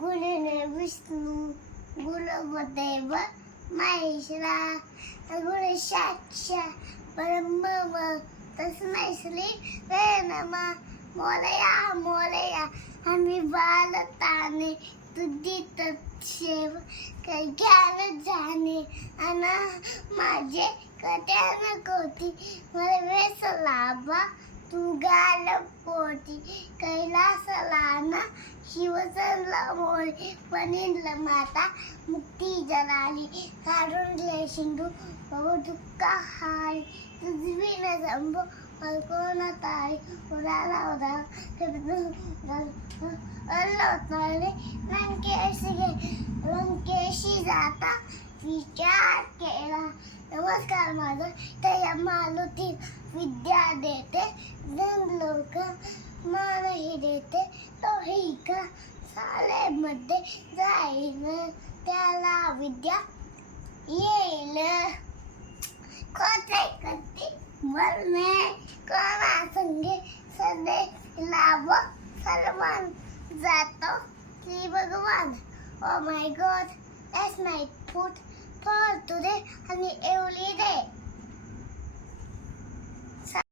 गुरुने विष्णू गुरुदेव महेश्वरा गुरु साक्षात परब्रह्म तस्मै श्री नमः मोरया मोरया आम्ही बालताने तुझी तत्सेव ज्ञान जाणे आणि माझे कट्यान कोटी मला वेस लाभा तू गाल पोटी कैलासला ना शिवचंद्र मोरे पनिंद्र माता मुक्ती जनाली काढून घे सिंधू बहु दुःख हाय तुझी न संभो कोण तारी उडाला उडा अल्लोताने लंकेशी जाता विचार केला नमस्कार माझा त्या मालुती विद्या देते जन लोक मानही देते तो ही का शाळेमध्ये जाईल त्याला विद्या येईल खोटे करते बोलणे कोणा संगे सदे लाभ सलमान जातो श्री भगवान oh my God that's my food for today and every day.